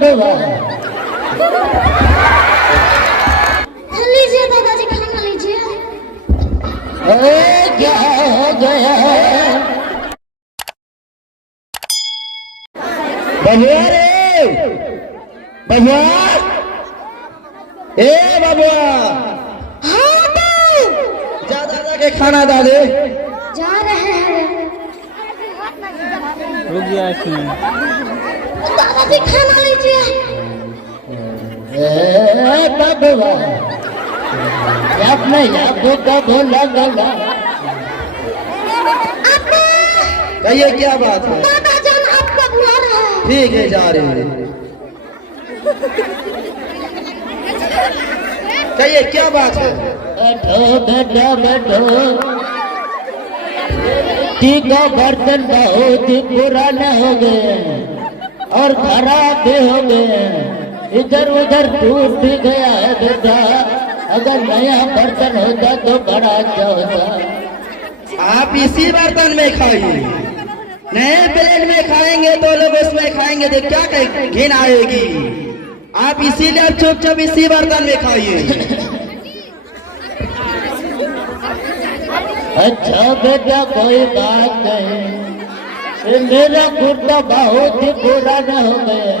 भगवान। लीजिए दादाजी, खाना लीजिए। क्या हो गया बबुआ रे, बबुआ, ए बबुआ। हाँ जा दादा के खाना दादे। जा रहे हैं। रुक गया इसमें। दादाजी खाना लीजिए। बबुआ अपने यादों का भोला गला। कहिए क्या बात है? दादा जान आपको बुला रहा है। ठीक है, जा रहे हैं। कहिए क्या बात है? बैठो बैठो बैठो। तीनों बर्तन बहुत ही पुराने हो गए और खराब भी हो गए। इधर उधर टूट भी गया है बेटा। अगर नया बर्तन होता तो बड़ा अच्छा होता। आप इसी बर्तन में खाइए। नए प्लेट में खाएंगे तो लोग उसमें खाएंगे तो क्या घिन आएगी। आप इसीलिए चुपचाप इसी बर्तन में खाइए। अच्छा बेटा, कोई बात नहीं। मेरा कुर्ता बहुत ही पुराना हो गया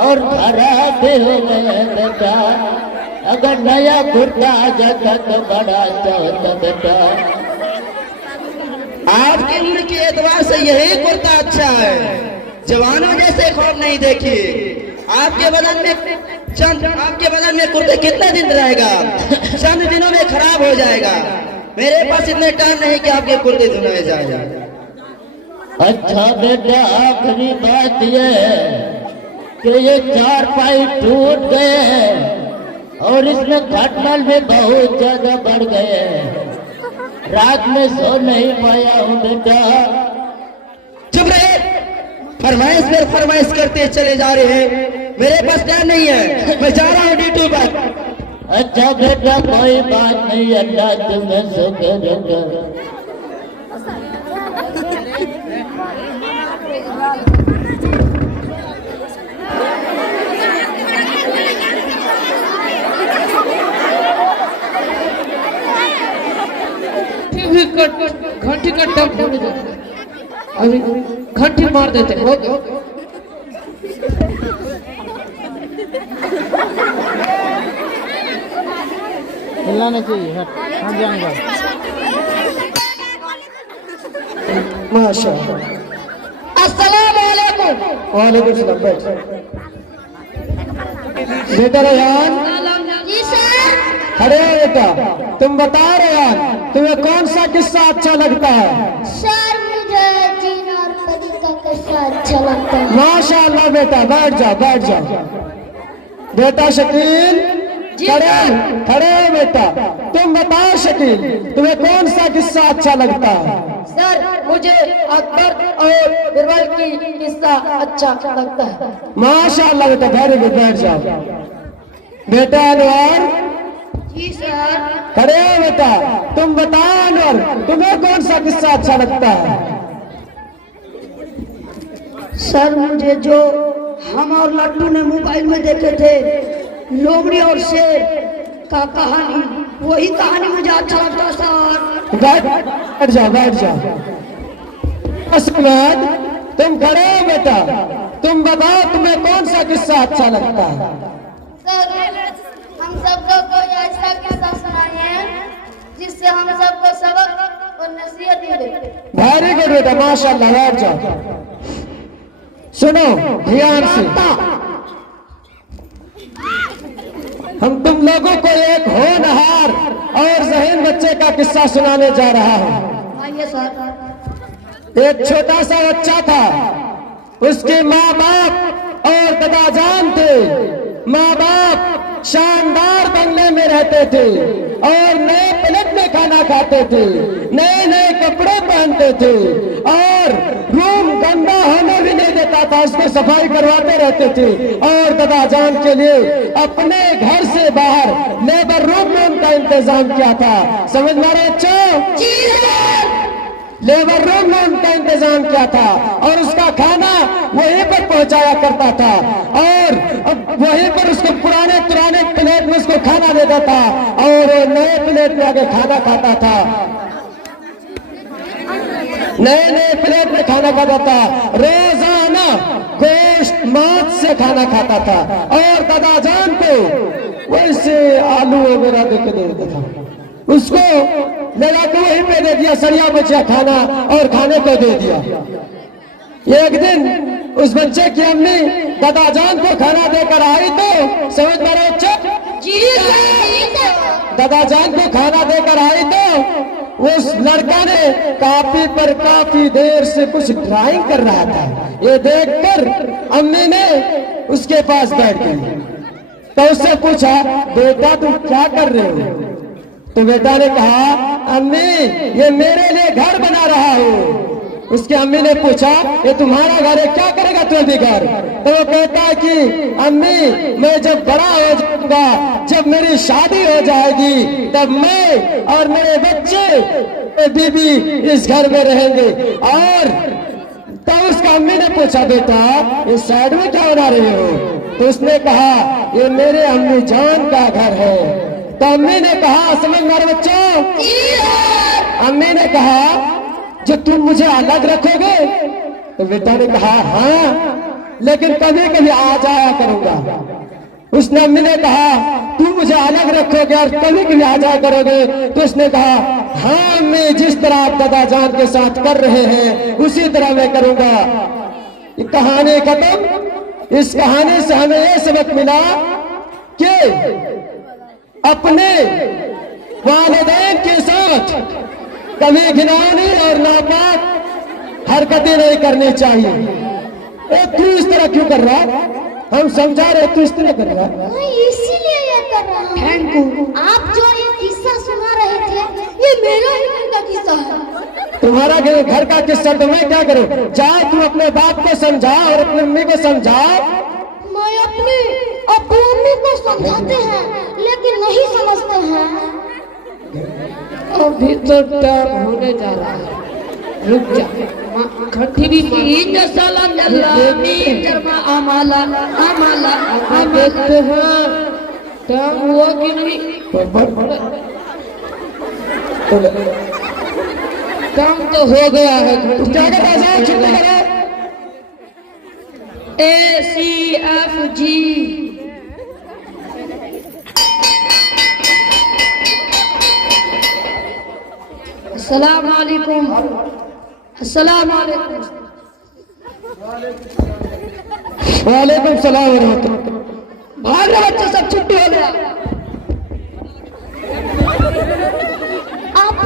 और खराब भी हो गया बेटा। अगर नया कुर्ता आ जाता तो बड़ा अच्छा होता बेटा। आपकी उम्र के एतबार से यही कुर्ता अच्छा है। जवानों जैसे खौफ नहीं देखिए। आपके बदन में कुर्ते कितने दिन रहेगा? चंद दिनों में खराब हो जाएगा। मेरे पास इतने टाइम नहीं कि आपके कुर्ते धुलाए जाए। अच्छा बेटा, आखिरी बात यह है कि ये चारपाई टूट गए हैं और इसमें खटमल भी बहुत ज्यादा बढ़ गए हैं। रात में सो नहीं पाया हूँ बेटा। चुप रहे। फरमाइश पर फरमाइश करते चले जा रहे हैं। मेरे पास टाइम नहीं है, मैं जा रहा हूँ ड्यूटी पर। अच्छा बेटा, कोई बात नहीं, अल्लाह तुम्हें सुख देगा। घंटी का टप होने देते, अभी घंटी मार देते। हिलाना चाहिए। हम जाऊंगा। माशाअल्लाह। अस्सलाम वालेकुम। वालेकुम सलाम। बैठ बेटा रेहान। जी सर। खड़े हो बेटा। तुम बता रेहान, तुम्हें कौन सा किस्सा अच्छा लगता है? सर मुझे जीन और परी का किस्सा अच्छा लगता है। माशाअल्लाह बेटा, बैठ जाओ बैठ जाओ। बेटा शकील, खड़े खड़े हो बेटा। तुम बताओ शकील, तुम्हें कौन सा किस्सा अच्छा लगता है? सर मुझे अकबर और बिरबल की किस्सा अच्छा लगता है। माशाअल्लाह बेटा, वेरी गुड, बैठ जाओ। बेटा अनवर। जी सर। खड़े हो बेटा। तुम बताओ अनवर, तुम्हें कौन सा किस्सा अच्छा लगता है? सर मुझे जो हम और लट्टू ने मोबाइल में देखे थे, लोमड़ी और शेर का कहानी, वही कहानी मुझे अच्छा लगता सर। बैठ जाओ बैठ जाओ। उसके बाद तुम खड़े हो बेटा। तुम बताओ, तुम्हें कौन सा किस्सा अच्छा लगता है? सर हम सबको कोई ऐसा किस्सा सुनाइए जिससे हम सबको सबक और नसीहत मिले। वेरी गुड बेटा, माशाअल्लाह, बैठ जाओ। सुनो ध्यान से। हम तुम लोगों को एक होनहार और ज़हीन बच्चे का किस्सा सुनाने जा रहा हूँ। आइए सर। एक छोटा सा बच्चा था। उसके माँ बाप और दादाजान थे। माँ बाप शानदार बंगले में रहते थे और नए प्लेट में खाना खाते थे, नए नए कपड़े पहनते थे और रूम गंदा होने भी नहीं देता था, उसकी सफाई करवाते रहते थे। और दादाजान के लिए अपने घर से बाहर लेबर रूम में उनका इंतजाम किया था। समझ मारे बच्चों? लेबर रूम में उनका इंतजाम किया था और उसका खाना वहीं पर पहुंचाया करता था और वहीं पर उसको पुराने प्लेट में उसको खाना देता था और नए प्लेट में आके खाना खाता था, नए प्लेट में खाना खाता था। रोजाना गोश्त मांस से खाना खाता था और दादा जान को वैसे आलू वगैरह देके दे देता था। उसको लगा के वहीं पे दे दिया, सरिया बचा खाना और खाने को दे दिया। एक दिन उस बच्चे की अम्मी दादा जान को खाना देकर आई तो समझ पा रहे बच्चे? दादा जान को खाना देकर आई तो उस लड़का ने कापी पर काफी देर से कुछ ड्राइंग कर रहा था। ये देखकर अम्मी ने उसके पास बैठ गई तो उससे पूछा, बेटा तुम क्या कर रहे हो? तो बेटा ने कहा, अम्मी ये मेरे लिए घर बना रहा हूँ। उसकी अम्मी ने पूछा, ये तुम्हारा घर है, क्या करेगा तू अभी घर? तो वो कहता है कि अम्मी मैं जब बड़ा हो जाऊंगा, जब मेरी शादी हो जाएगी, तब मैं और मेरे बच्चे बीबी इस घर में रहेंगे। और तो उसका अम्मी ने पूछा, बेटा ये साइड में क्या बना रहे हो? तो उसने कहा, ये मेरे अम्मी जान का घर है। तो अम्मी ने कहा, समझ मारे बच्चों? अम्मी ने कहा, जो तुम मुझे अलग रखोगे? तो बेटा ने कहा, हाँ लेकिन कभी कभी आ जाया करूंगा। उसने अम्मी ने कहा, तुम मुझे अलग रखोगे और कभी कभी आ जाया करोगे? तो उसने कहा, हाँ अम्मी जिस तरह आप दादा जान के साथ कर रहे हैं उसी तरह मैं करूंगा। ये कहानी खत्म। इस कहानी से हमें यह सबक मिला कि अपने वालिदैन के साथ कभी घिनौनी और नापाक हरकतें नहीं करनी चाहिए। तू इस तरह क्यों कर रहा है? हम समझा रहे, तू इस तरह कर रहा है। मैं इसीलिए ये कर रहा हूँ। Thank you. आप जो ये किस्सा सुना रहे थे, ये मेरा ही घर का किस्सा है। तुम्हारा घर का किस्सा तो मैं क्या करूँ? जा तू अपने बाप को समझा और अपनी मम्मी को समझा। मैं अपनी अब्बू अम्मी को समझाते हैं लेकिन नहीं समझते हैं। अभी तो टाइम होने जा रहा है, रुक जा। खट्टी भी आमाला आमाला देखते हैं टाइम हुआ कि नहीं। काम तो हो गया है। क्या करता है? छुट्टी करो। ACFG अस्सलाम वालेकुम। अस्सलाम वालेकुम। वालेकुम सलाम व रहमतुल्लाह। भाग रहे बच्चे सब, छुट्टी हो गया। आप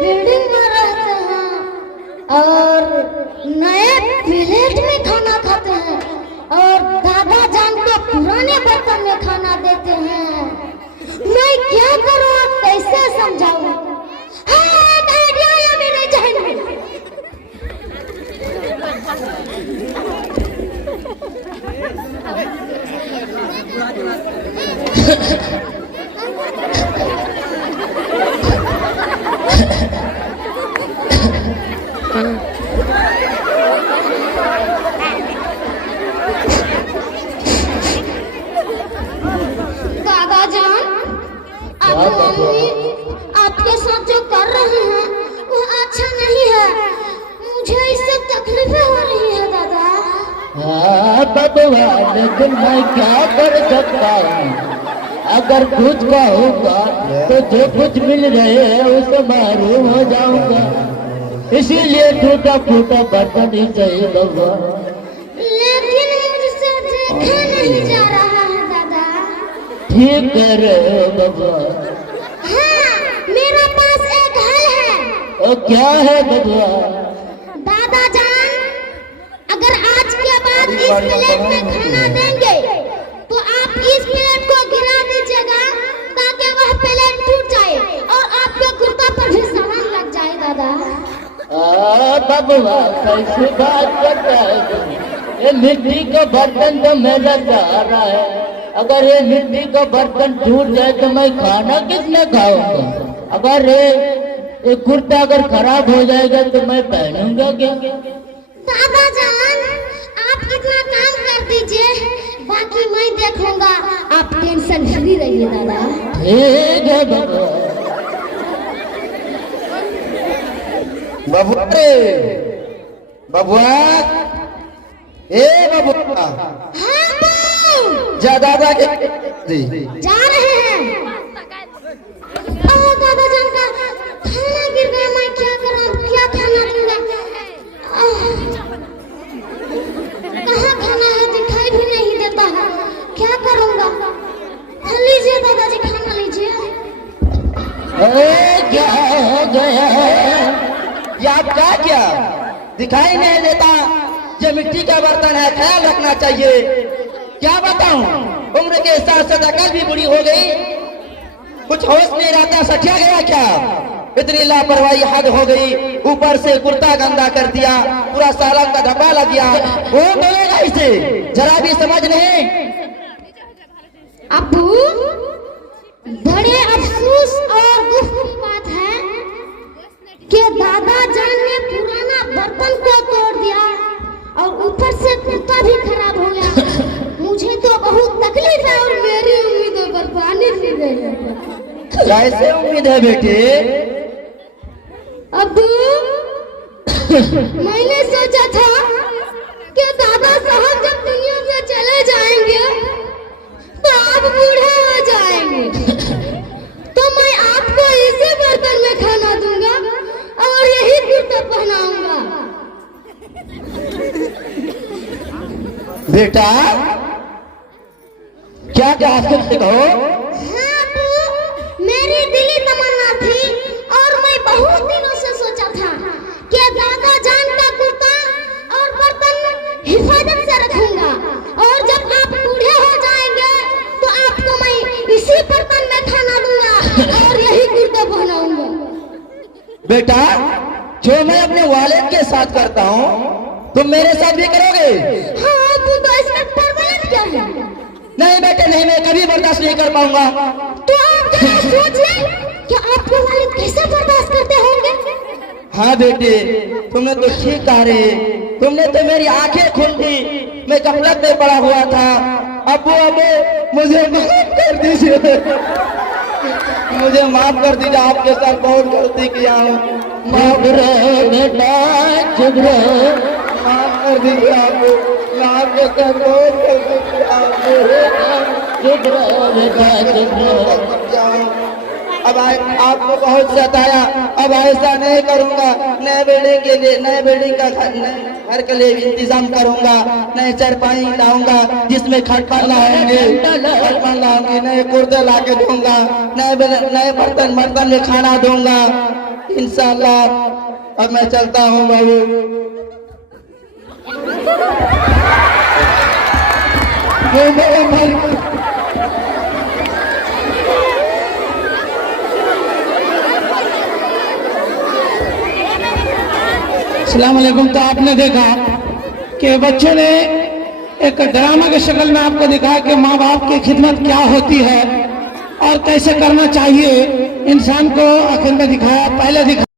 बिल्डिंग में रहते हैं और नए प्लेट में खाना खाते हैं और दादा जान को पुराने बर्तन में खाना देते हैं। मैं क्या करूं, आप कैसे समझाऊं? हाँ, एक आइडिया आया मेरे जहन में। दादा जान, अब मम्मी आपके साथ जो कर रहे हैं वो अच्छा नहीं है। मुझे इससे तकलीफें हो रही है दादा। हाँ बदवा, लेकिन मैं क्या कर सकता हूँ? अगर खुद का होगा तो जो कुछ मिल रहे हैं उससे महरूम हो जाऊंगा। इसीलिए टूटा फूटा बर्तन ही चाहिए बाबा। लेकिन मुझसे देखा नहीं जा रहा है दादा। ठीक कह रहे हो बाबा। हाँ, मेरे पास एक हल है। और क्या है बदवा? दादा जान, अगर आज के बाद इस प्लेट में खाना देंगे तो आप इस प्लेट को गिरा दीजिएगा ताकि वह प्लेट टूट जाए और आपके कुर्ता पर भी सामान लग जाए दादा। बबुआ कैसी बात करता है तुम? ये मिट्टी का बर्तन तो मेरा सहारा है। अगर ये मिट्टी का बर्तन टूट जाए तो मैं खाना किसने खाऊंगा? अगर ये ये कुर्ता अगर खराब हो जाएगा तो मैं पहनूंगा क्या? दादा जान, आप इतना काम कर दीजिए, बाकी मैं देखूंगा। आप टेंशन फ्री रहिए दादा। ठीक है बाबा। बबुआ रे, बबुआ, ए बबुआ, हाँ बू, जा दादा के जा रहे हैं। दादा जान का खाना गिर गया, मैं क्या करूं? क्या खाना दूंगा? कहाँ खाना है? दिखाई भी नहीं देता है। क्या करूंगा? लीजिए दादाजी, खाना लीजिए। क्या हो गया? ये आपका क्या दिखाई नहीं देता? ये मिट्टी का बर्तन है, ख्याल रखना चाहिए। क्या बताऊं, उम्र के साथ साथ अकल भी बुरी हो गई, कुछ होश नहीं रहता। सठिया गया क्या? इतनी लापरवाही हद हो गई। ऊपर से कुर्ता गंदा कर दिया, पूरा सालन का धब्बा लग गया। वो बोलेगा इसे, जरा भी समझ नहीं। अब्बू, बड़े अफसोस और दुख की बात है कि दादा जान ने पुराना बर्तन को तोड़ दिया और ऊपर से कुर्ता भी खराब हो गया। मुझे तो बहुत तकलीफ है और मेरी उम्मीदों पर पानी फिर गई है। कैसे उम्मीद है बेटे? अब्बू, मैंने सोचा था कि दादा साहब जब दुनिया से चले जाएंगे तो आप बूढ़े हो जाएंगे, तो मैं आपको इसी बर्तन में खाना दूंगा और यही कुर्ता पहनाऊंगा। बेटा, क्या क्या से कहो? हाँ अब्बू, मेरी दिली तमन्ना थी और मैं बहुत दिनों से सोचा था कि दादा जान का कुर्ता और बर्तन हिफाजत से रखूंगा और जब आप बूढ़े हो जाएंगे तो आपको मैं इसी बर्तन में खाना दूंगा और यही कुर्ता पहनाऊंगा। बेटा, जो मैं अपने वालिद के साथ करता हूँ तुम मेरे साथ भी करोगे? हाँ अब्बू, तो इसमें परवाह क्या है? नहीं बेटे नहीं, मैं कभी बर्दाश्त नहीं कर पाऊंगा। तो आप जरा सोच लें कि आपके वालिद कैसे बर्दाश्त करते होंगे। हाँ बेटे, तुमने तो ठीक कहा रे, तुमने तो मेरी आंखें खोल दी। मैं गफलत में पड़ा हुआ था। अब्बू अब्बू, मुझे माफ कर दीजिए, मुझे माफ कर दीजिए। आपके साथ बहुत गलती किया हूँ। चुप रहो बेटा, चुप रहो। माफ कर दीजिए आपको, मैं आपके साथ बहुत गलती किया हूँ। चुप रहो बेटा, चुप रहो। अब आपको बहुत सताया, अब ऐसा नहीं करूंगा। नए बिल्डिंग के लिए, नए बिल्डिंग का घर के लिए इंतजाम करूंगा। नए चारपाई लाऊंगा जिसमें खटपन लाएंगे, खटपन लाऊंगी, नए कुर्ते ला के दूंगा, नए बर्तन में खाना दूंगा इंशाल्लाह। अब मैं चलता हूँ बाबू। अस्सलाम वालेकुम। तो आपने देखा कि बच्चों ने एक ड्रामा की शक्ल में आपको दिखाया कि माँ बाप की खिदमत क्या होती है और कैसे करना चाहिए इंसान को। आखिर में दिखाया, पहले दिखाया